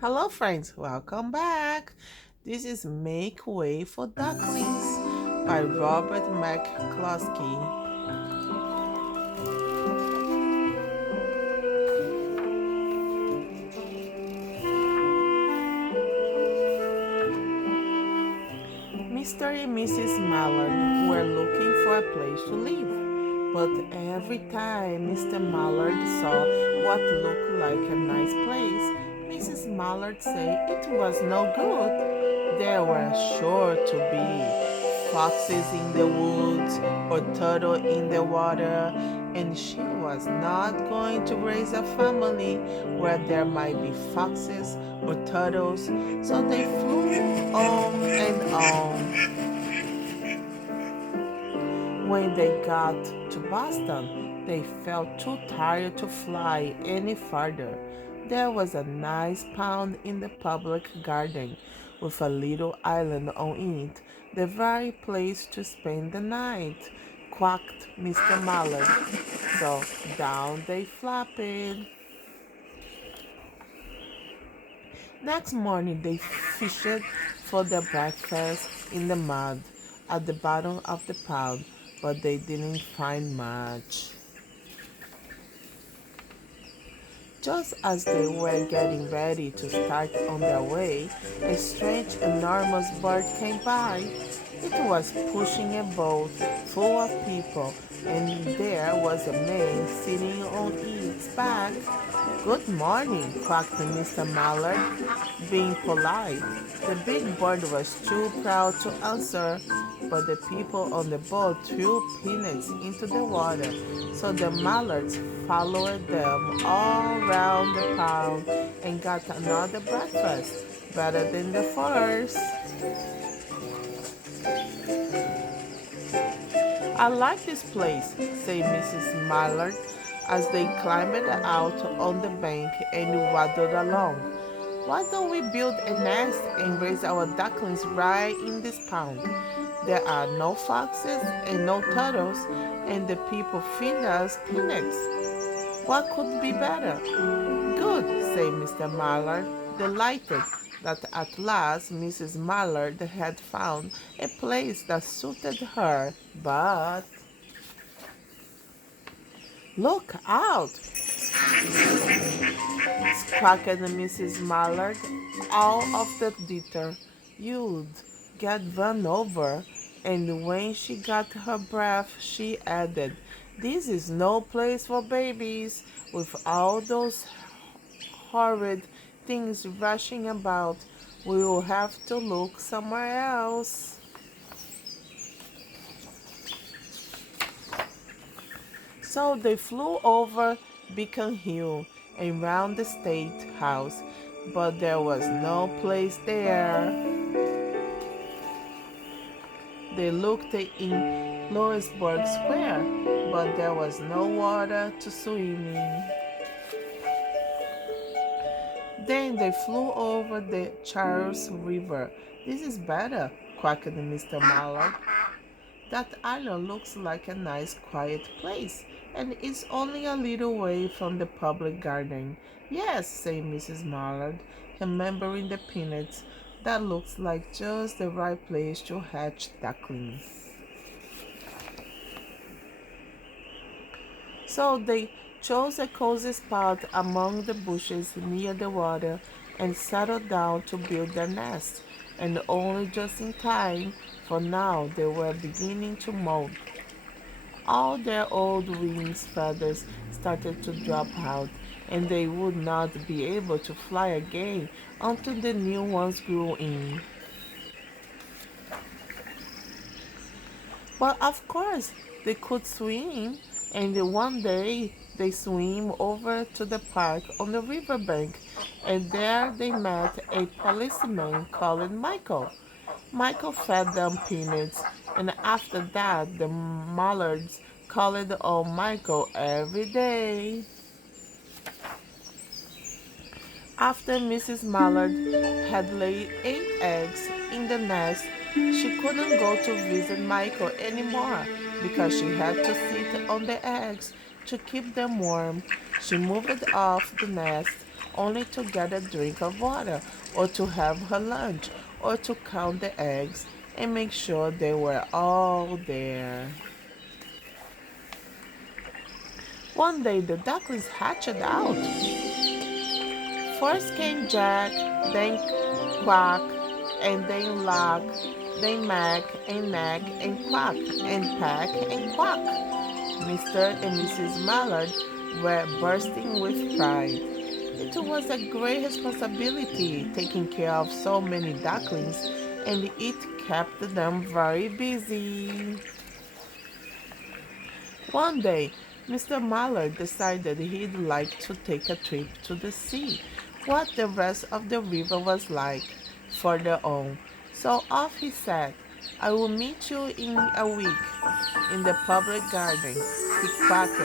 Hello, friends, welcome back. This is Make Way for Ducklings by Robert McCloskey. Mr. and Mrs. Mallard were looking for a place to live, but every time Mr. Mallard saw what looked like a nice place, Mrs. Mallard said it was no good. There were sure to be foxes in the woods or turtle in the water, and she was not going to raise a family where there might be foxes or turtles. So they flew on and on. When they got to Boston, they felt too tired to fly any farther. There was a nice pond in the public garden with a little island on it, the very place to spend the night, quacked Mr. Mallard. So down they flopped. Next morning they fished for their breakfast in the mud at the bottom of the pond, but they didn't find much. Just as they were getting ready to start on their way, a strange, enormous bird came by. It was pushing a boat full of people, and there was a man sitting on its back. Good morning, quacked Mr. Mallard, being polite. The big bird was too proud to answer, but the people on the boat threw peanuts into the water, so the mallards followed them all round the pond and got another breakfast, better than the first. I like this place, said Mrs. Mallard as they climbed out on the bank and waddled along. Why don't we build a nest and raise our ducklings right in this pond? There are no foxes and no turtles, and the people feed us peanuts. What could be better? Good, said Mr. Mallard, delighted that at last Mrs. Mallard had found a place that suited her. But look out! Squawked Mrs. Mallard, all of the litter. You'd get run over. And when she got her breath, she added, this is no place for babies, with all those horrid things rushing about. We will have to look somewhere else. So they flew over Beacon Hill and round the State House, but there was no place there. They looked in Louisburg Square, but there was no water to swim in. Then they flew over the Charles River. This is better, quacked Mr. Mallard. That island looks like a nice quiet place, and it's only a little way from the public garden. Yes, said Mrs. Mallard, remembering the peanuts. That looks like just the right place to hatch ducklings. So they chose a cozy spot among the bushes near the water and settled down to build their nest, and only just in time, for now they were beginning to molt. All their old wings feathers started to drop out, and they would not be able to fly again until the new ones grew in. But of course, they could swim, and one day they swam over to the park on the riverbank, and there they met a policeman called Michael. Michael fed them peanuts, and after that the Mallards called on Michael every day. After Mrs. Mallard had laid 8 eggs in the nest, she couldn't go to visit Michael anymore because she had to sit on the eggs to keep them warm. She moved off the nest only to get a drink of water, or to have her lunch, or to count the eggs and make sure they were all there. One day the ducklings hatched out. First came Jack, then Quack, and then Lock, then Mac, and Knack, and Quack, and Pack, and Quack. Mr. and Mrs. Mallard were bursting with pride. It was a great responsibility taking care of so many ducklings, and it kept them very busy. One day, Mr. Mallard decided he'd like to take a trip to the sea, what the rest of the river was like, further on. So off he set. I will meet you in a week in the public garden, he quacked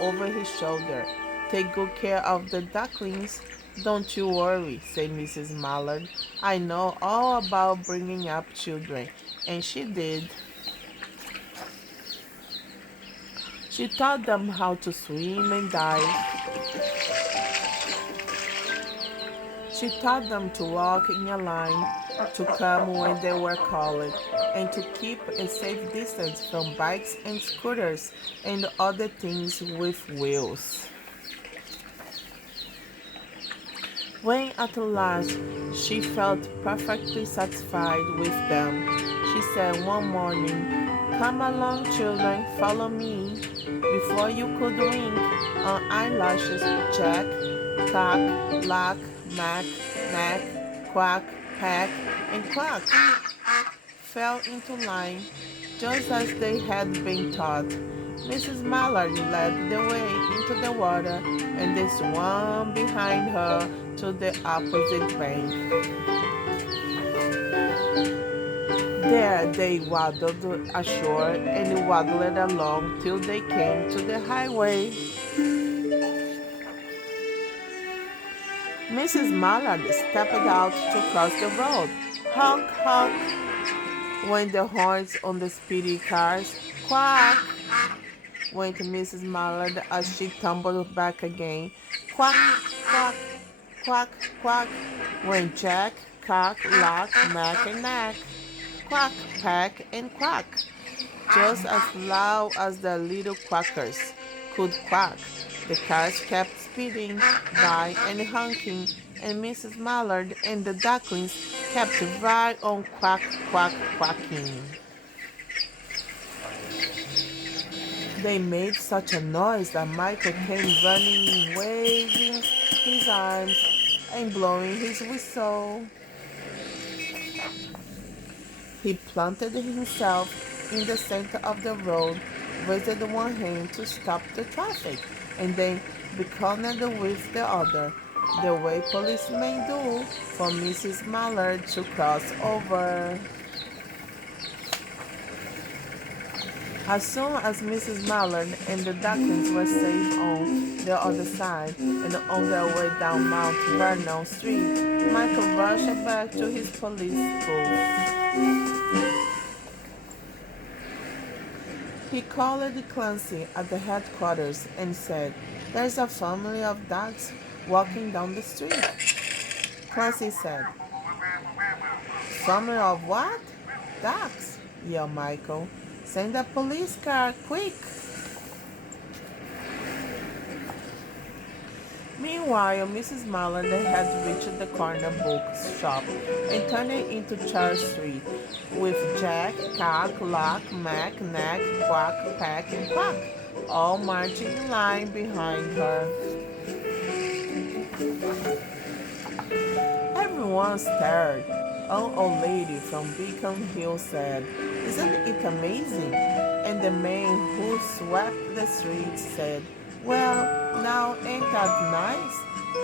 over his shoulder. Take good care of the ducklings. Don't you worry, said Mrs. Mallard. I know all about bringing up children, and she did. She taught them how to swim and dive. She taught them to walk in a line, to come when they were called, and to keep a safe distance from bikes and scooters and other things with wheels. When at last she felt perfectly satisfied with them, she said one morning, "Come along, children, follow me." Before you could wink on eyelashes, Jack, Cock, Lock, Mac, Knack, Quack, Pack, and Quack fell into line just as they had been taught. Mrs. Mallard led the way into the water, and they swam behind her to the opposite bank. There they waddled ashore and waddled along till they came to the highway. Mrs. Mallard stepped out to cross the road. Honk, honk went the horns on the speedy cars. Quack went Mrs. Mallard as she tumbled back again. Quack, quack, quack, quack went Jack, Cock, Lock, Mac, and Knack. Quack, Pack, and Quack, just as loud as the little quackers could quack. The cars kept speeding by and honking, and Mrs. Mallard and the ducklings kept right on quack, quack, quacking. They made such a noise that Michael came running, waving his arms and blowing his whistle. He planted himself in the center of the road, raised one hand to stop the traffic, and then beckoned with the other, the way policemen do for Mrs. Mallard to cross over. As soon as Mrs. Mallard and the ducklings were safe on the other side and on their way down Mount Vernon Street, Michael rushed back to his police booth. He called Clancy at the headquarters and said, "There's a family of ducks walking down the street." Clancy said, "Family of what? Ducks?" yelled Michael. "Send a police car, quick!" Meanwhile, Mrs. Mallard had reached the corner book shop and turned it into Charles Street, with Jack, Cock, Lock, Mac, Knack, Quack, Pack, and Quack all marching in line behind her. Everyone stared. An old lady from Beacon Hill said, "Isn't it amazing?" And the man who swept the streets said, "Well, now ain't that nice?"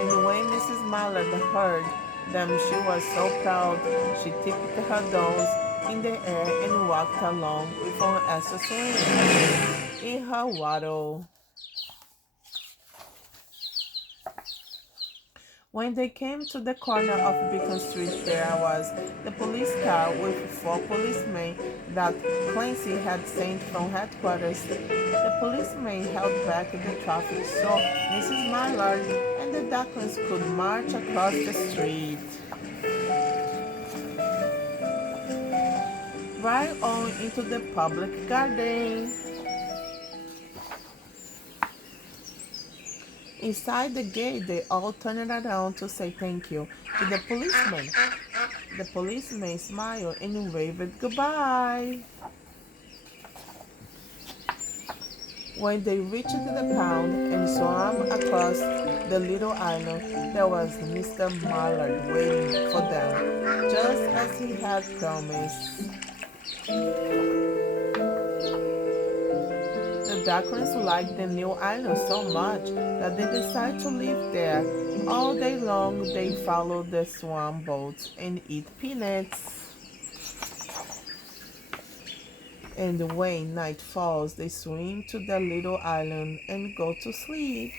And when Mrs. Mallard heard them, she was so proud she tipped her nose in the air and walked along with an extra swing in her waddle. When they came to the corner of Beacon Street, there was the police car with 4 policemen that Clancy had sent from headquarters. The policemen held back the traffic so Mrs. Mallard and the ducklings could march across the street, right on into the public garden. Inside the gate, they all turned around to say thank you to the policeman. The policeman smiled and waved goodbye. When they reached the pond and swam across the little island, there was Mr. Mallard waiting for them, just as he had promised. The ducklings liked the new island so much that they decided to live there. All day long, they followed the swan boats and eat peanuts. And when night falls, they swim to the little island and go to sleep.